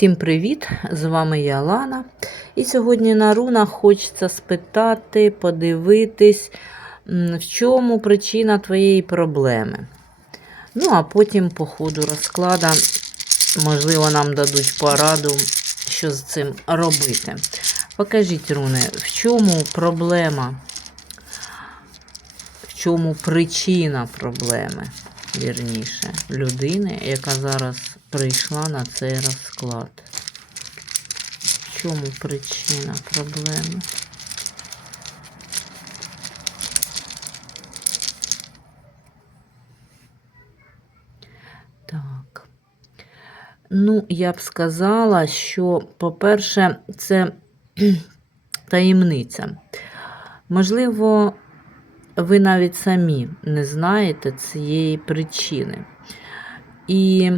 Всім привіт! З вами я Лана. І сьогодні на рунах хочеться спитати, подивитись, в чому причина твоєї проблеми. Ну, а потім, по ходу розклада, можливо, нам дадуть пораду, що з цим робити. Покажіть, руни, в чому проблема? В чому причина проблеми, вірніше, людини, яка зараз прийшла на цей розклад? В чому причина проблеми? Так. Ну, я б сказала, що, по-перше, це таємниця. Можливо, ви навіть самі не знаєте цієї причини. І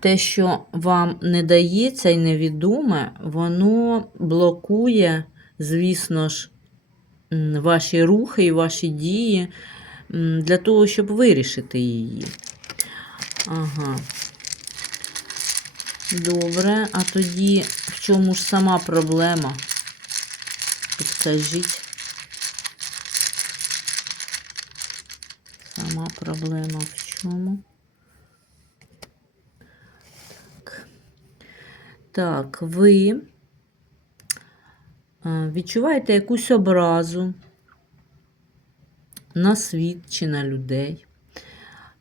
те, що вам не дається і невідоме, воно блокує, звісно ж, ваші рухи і ваші дії для того, щоб вирішити її. Ага. Добре, а тоді в чому ж сама проблема? Підкажіть. Сама проблема в чому? Так ви е, відчуваєте якусь образу на світ чи на людей.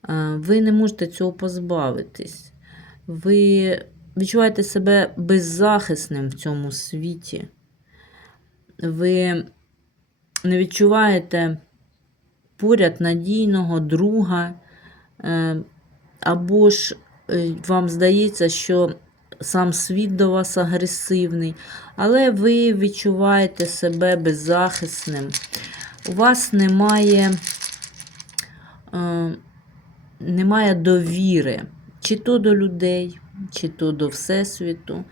Е, Ви не можете цього позбавитись. Ви відчуваєте себе беззахисним в цьому світі. Ви не відчуваєте поряд надійного друга, е, або ж вам здається, що сам світ до вас агресивний, але ви відчуваєте себе беззахисним. У вас немає, е, немає довіри, чи то до людей, чи то до Всесвіту.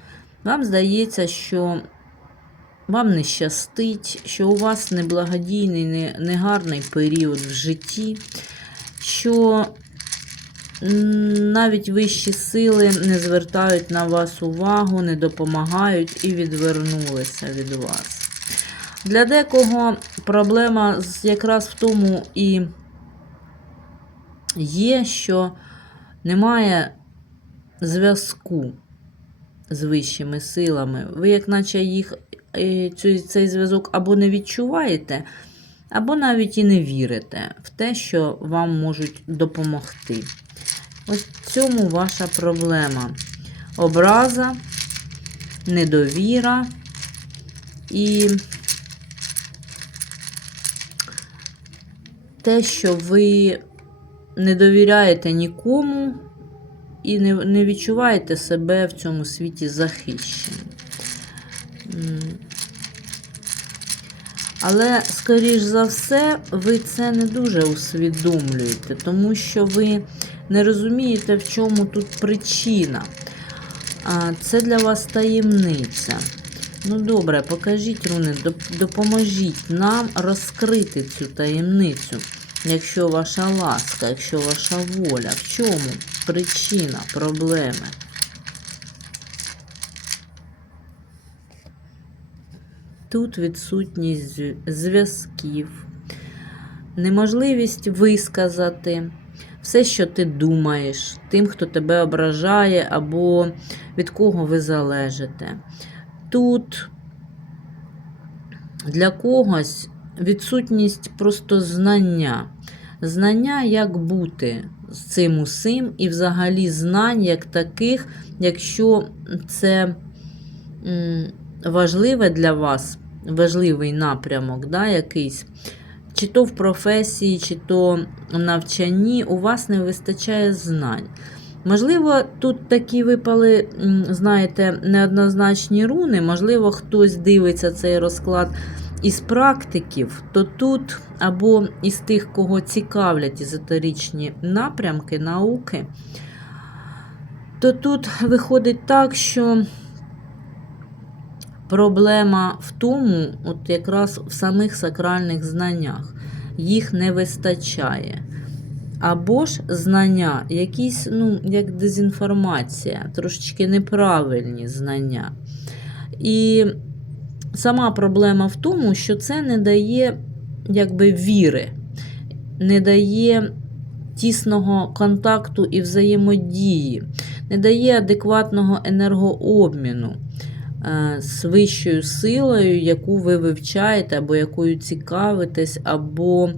Вам здається, що вам не щастить, що у вас неблагодійний, негарний період в житті, що навіть вищі сили не звертають на вас увагу, не допомагають і відвернулися від вас. Для декого проблема якраз в тому і є, що немає зв'язку з вищими силами. Ви, як наче їх е, цей, цей зв'язок або не відчуваєте, або навіть і не вірите в те, що вам можуть допомогти. Ось в цьому ваша проблема. Образа, недовіра і те, що ви не довіряєте нікому і не, відчуваєте себе в цьому світі захищеним. Але, скоріш за все, ви це не дуже усвідомлюєте, тому що ви не розумієте, в чому тут причина. Це для вас таємниця. Ну, добре, покажіть, руни, допоможіть нам розкрити цю таємницю, якщо ваша ласка, якщо ваша воля. В чому причина проблеми? Тут відсутність зв'язків, неможливість висказати все, що ти думаєш, тим, хто тебе ображає, або від кого ви залежите. Тут для когось відсутність просто знання. Знання, як бути з цим усім, і взагалі знань як таких, якщо це важливе для вас, важливий напрямок, да, якийсь, чи то в професії, чи то в навчанні, у вас не вистачає знань. Можливо, тут такі випали, знаєте, неоднозначні руни, можливо, хтось дивиться цей розклад із практиків, то тут або із тих, кого цікавлять езотеричні напрямки, науки, то тут виходить так, що проблема в тому, от якраз в самих сакральних знаннях. Їх не вистачає. або ж знання, якісь, ну, як дезінформація, трошечки неправильні знання. І сама проблема в тому, що це не дає якби віри, не дає тісного контакту і взаємодії, не дає адекватного енергообміну з вищою силою, яку ви вивчаєте, або якою цікавитесь, або,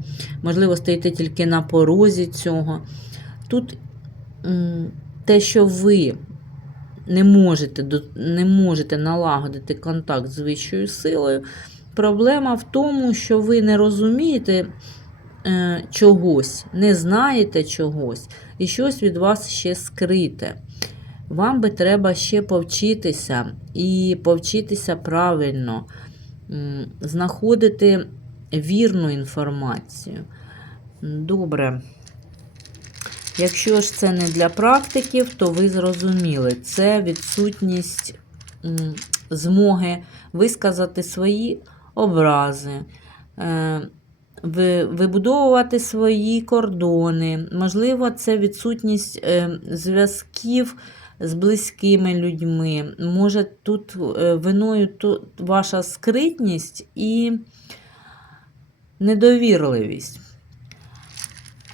можливо, стоїте тільки на порозі цього. Тут те, що ви не можете, не можете налагодити контакт з вищою силою, проблема в тому, що ви не розумієте е, чогось, не знаєте чогось, і щось від вас ще скрите. Вам би треба ще повчитися і повчитися правильно, знаходити вірну інформацію. Добре. Якщо ж це не для практиків, то ви зрозуміли, це відсутність змоги висказати свої образи, е, вибудовувати свої кордони. Можливо, це відсутність е, зв'язків з близькими людьми. Може, тут е, виною тут ваша скритність і недовірливість.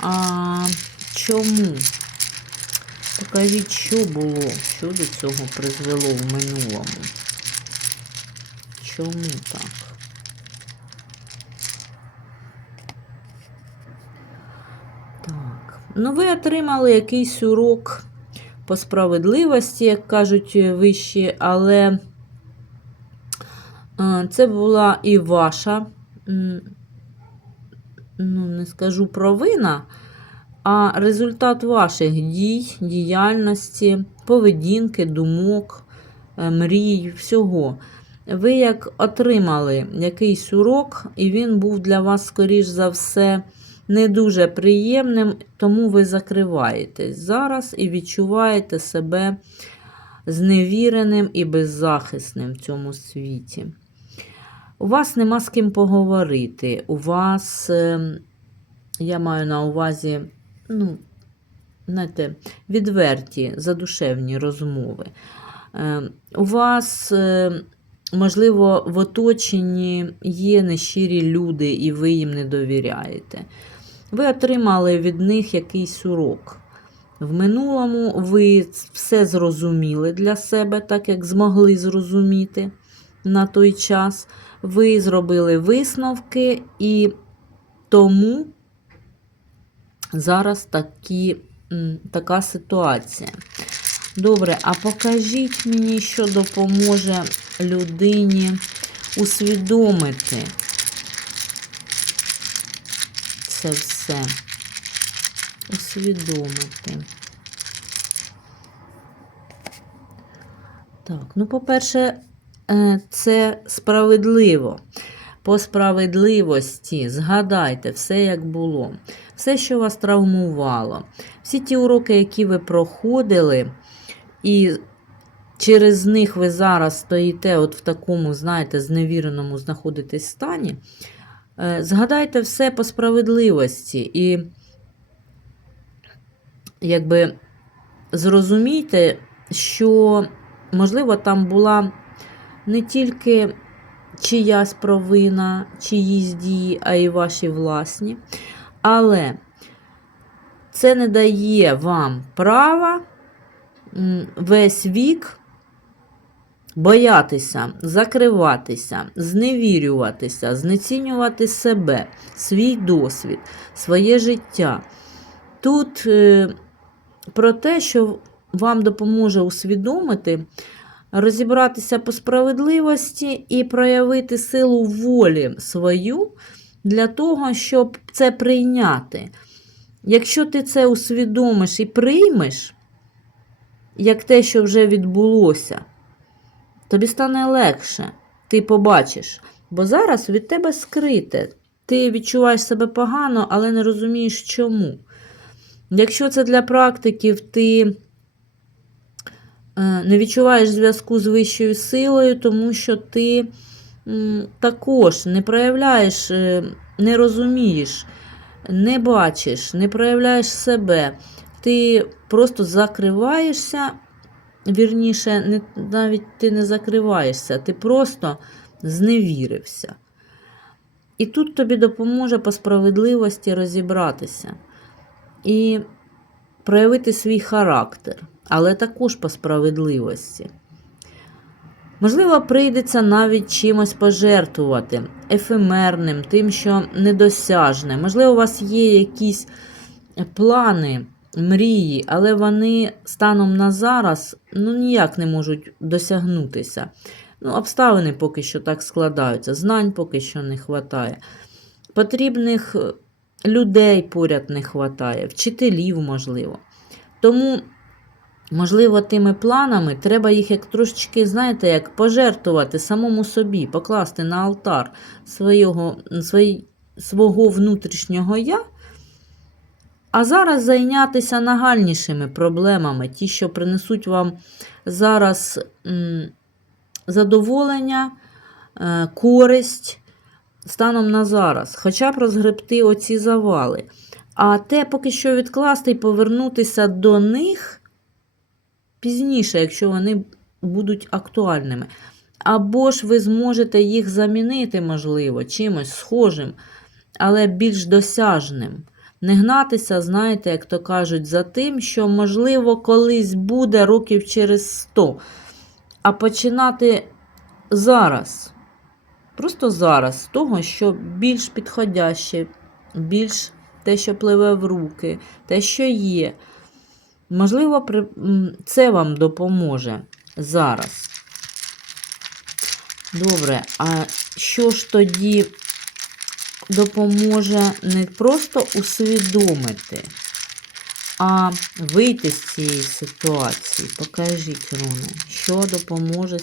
А чому? Покажіть, що було, що до цього призвело в минулому. Чому так? Так. Ну, ви отримали якийсь урок по справедливості, як кажуть вищі, але е, це була і ваша, ну, не скажу провина, а результат ваших дій, діяльності, поведінки, думок, е, мрій, всього. Ви як отримали якийсь урок, і він був для вас, скоріш за все, не дуже приємним, тому ви закриваєтесь зараз і відчуваєте себе зневіреним і беззахисним в цьому світі. У вас нема з ким поговорити. У вас, е, я маю на увазі, ну, знаєте, відверті, задушевні розмови. Е, У вас, е, можливо, в оточенні є нещирі люди, і ви їм не довіряєте. Ви отримали від них якийсь урок. В минулому ви все зрозуміли для себе, так як змогли зрозуміти на той час. Ви зробили висновки, і тому зараз такі, така ситуація. Добре, а покажіть мені, що допоможе людині усвідомити це все. Усвідомити. Так, ну, по-перше, е, це справедливо. По справедливості згадайте все, як було, все, що вас травмувало, всі ті уроки, які ви проходили, і через них ви зараз стоїте от в такому, знаєте, зневіреному знаходитесь стані. Е, Згадайте все по справедливості і якби зрозумійте, що, можливо, там була не тільки чиясь провина, чиїсь дії, а й ваші власні. Але це не дає вам права весь вік боятися, закриватися, зневірюватися, знецінювати себе, свій досвід, своє життя. Тут е, про те, що вам допоможе усвідомити, розібратися по справедливості і проявити силу волі свою для того, щоб це прийняти. Якщо ти це усвідомиш і приймеш, як те, що вже відбулося, тобі стане легше, ти побачиш. Бо зараз від тебе скрите. Ти відчуваєш себе погано, але не розумієш чому. Якщо це для практиків, ти е, не відчуваєш зв'язку з вищою силою, тому що ти також не проявляєш, е, не розумієш не бачиш, не проявляєш себе, ти просто закриваєшся, вірніше, не, навіть ти не закриваєшся, ти просто зневірився. І тут тобі допоможе по справедливості розібратися і проявити свій характер, але також по справедливості. Можливо, прийдеться навіть чимось пожертвувати, ефемерним, тим, що недосяжне. Можливо, у вас є якісь плани, мрії, але вони станом на зараз ну, ніяк не можуть досягнутися. Ну, обставини поки що так складаються, знань поки що не вистачає. Потрібних е, людей поряд не вистачає, вчителів, можливо. Тому, можливо, тими планами треба їх як трошечки, знаєте, як пожертвувати самому собі, покласти на алтар свого, свого внутрішнього я. А зараз зайнятися нагальнішими проблемами, ті, що принесуть вам зараз задоволення, е, користь станом на зараз, хоча б розгребти оці завали. А те поки що відкласти і повернутися до них пізніше, якщо вони будуть актуальними. Або ж ви зможете їх замінити, можливо, чимось схожим, але більш досяжним. Не гнатися, знаєте, як то кажуть, за тим, що, можливо, колись буде років через 100. А починати зараз. Просто зараз, з того, що більш підходяще, більш те, що пливе в руки, те, що є. Можливо, це вам допоможе зараз. Добре, а що ж тоді допоможе не просто усвідомити, а вийти з цієї ситуації? Покажіть, Руни, що допоможе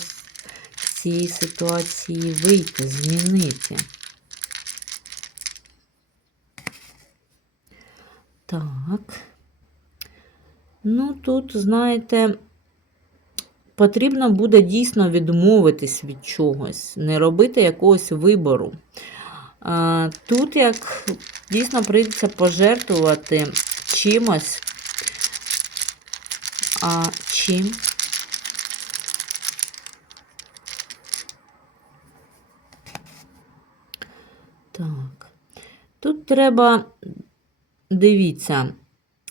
з цієї ситуації вийти, змінити? Так. Ну, тут, знаєте, потрібно буде дійсно відмовитись від чогось, не робити якогось вибору. Тут як дійсно прийдеться пожертвувати чимось. А чим? Так. Тут треба, дивіться,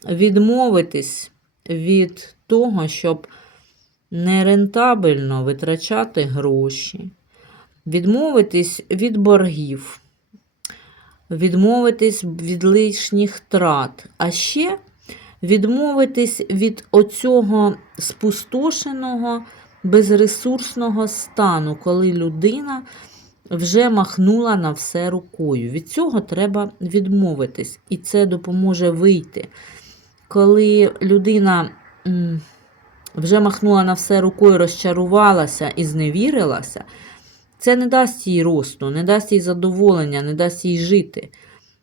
відмовитись від того, щоб нерентабельно витрачати гроші, відмовитись від боргів, відмовитись від лишніх трат, а ще відмовитись від оцього спустошеного, безресурсного стану, коли людина вже махнула на все рукою. Від цього треба відмовитись, і це допоможе вийти. Коли людина вже махнула на все рукою, розчарувалася і зневірилася, це не дасть їй росту, не дасть їй задоволення, не дасть їй жити.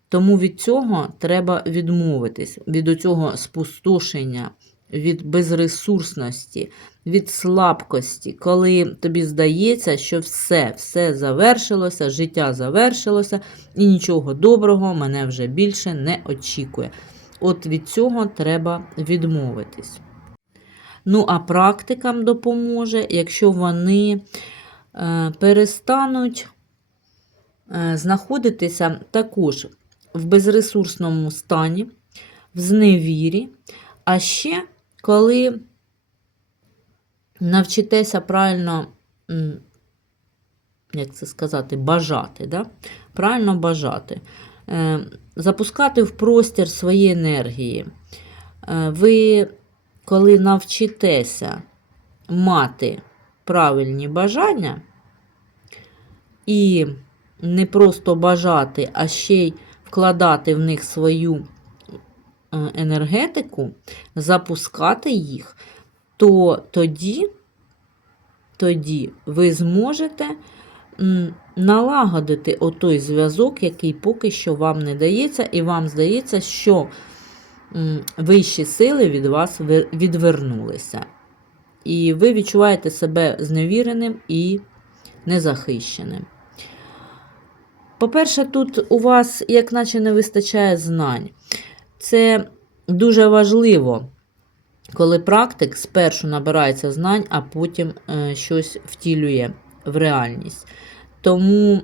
Тому від цього треба відмовитись, від цього спустошення, від безресурсності, від слабкості, коли тобі здається, що все, все завершилося, життя завершилося, і нічого доброго мене вже більше не очікує. От від цього треба відмовитись. Ну, а практикам допоможе, якщо вони перестануть е, знаходитися також в безресурсному стані, в зневірі, а ще коли навчитеся правильно, як це сказати, бажати, да? правильно бажати, е, запускати в простір свої енергії. Е, Ви, коли навчитеся мати правильні бажання і не просто бажати, а ще й вкладати в них свою е, енергетику, запускати їх, то тоді, тоді ви зможете налагодити отой зв'язок, який поки що вам не дається, і вам здається, що вищі сили від вас відвернулися. І ви відчуваєте себе зневіреним і незахищеним. По-перше, тут у вас, як наче, не вистачає знань. Це дуже важливо, коли практик спершу набирається знань, а потім е, щось втілює в реальність. Тому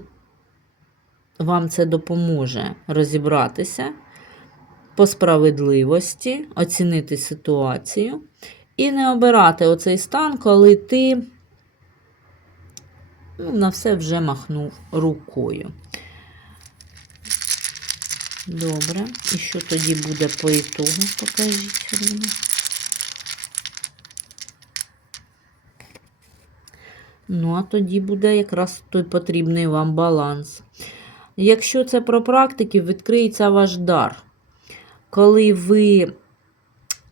вам це допоможе розібратися по справедливості, оцінити ситуацію і не обирати оцей стан, коли ти ну, на все вже махнув рукою. Добре. І що тоді буде по ітогу? Покажіть мені. Ну, а тоді буде якраз той потрібний вам баланс. Якщо це про практики, відкриється ваш дар. Коли ви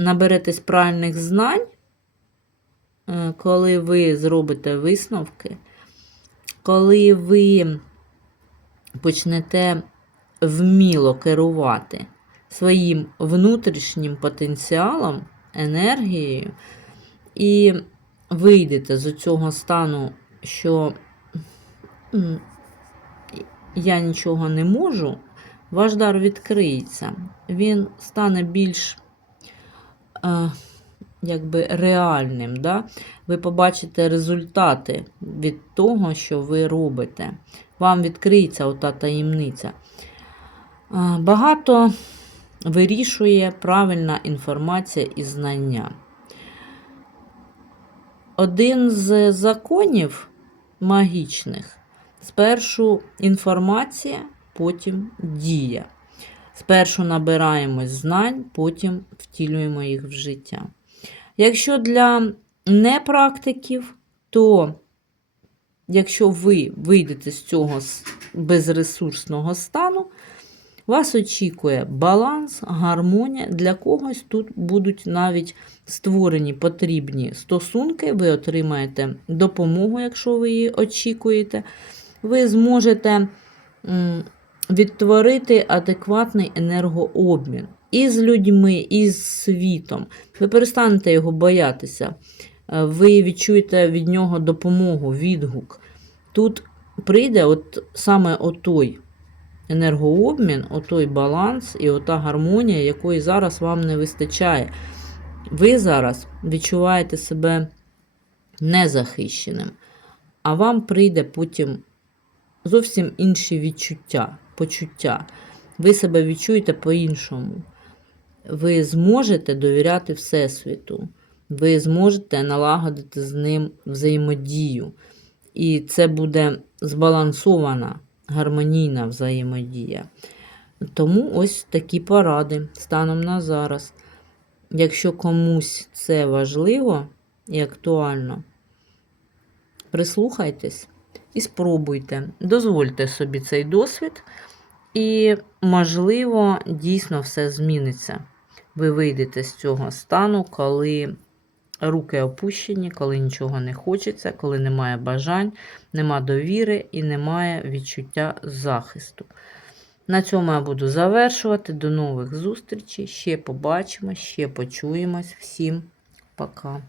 наберетесь правильних знань, е, коли ви зробите висновки, коли ви почнете вміло керувати своїм внутрішнім потенціалом, енергією, і вийдете з цього стану, що я нічого не можу, ваш дар відкриється. Він стане більш якби реальним. Да? Ви побачите результати від того, що ви робите. Вам відкриється ота таємниця. Е, Багато вирішує правильна інформація і знання. Один з законів магічних спершу інформація, потім дія. Спершу набираємось знань, потім втілюємо їх в життя. Якщо для непрактиків, то якщо ви вийдете з цього безресурсного стану, вас очікує баланс, гармонія. Для когось тут будуть навіть створені потрібні стосунки, ви отримаєте допомогу, якщо ви її очікуєте. Ви зможете відтворити адекватний енергообмін і з людьми, і з світом. Ви перестанете його боятися. Е, Ви відчуєте від нього допомогу, відгук. Тут прийде от саме отой енергообмін, отой баланс і ота гармонія, якої зараз вам не вистачає. Ви зараз відчуваєте себе незахищеним, а вам прийде потім зовсім інші відчуття, почуття. Ви себе відчуєте по-іншому. Ви зможете довіряти Всесвіту, ви зможете налагодити з ним взаємодію. І це буде збалансована, гармонійна взаємодія. Тому ось такі поради станом на зараз. Якщо комусь це важливо і актуально, прислухайтесь і спробуйте. Дозвольте собі цей досвід, і, можливо, дійсно все зміниться. Ви вийдете з цього стану, коли руки опущені, коли нічого не хочеться, коли немає бажань, нема довіри і немає відчуття захисту. На цьому я буду завершувати. До нових зустрічей. Ще побачимо, ще почуємось. Всім пока.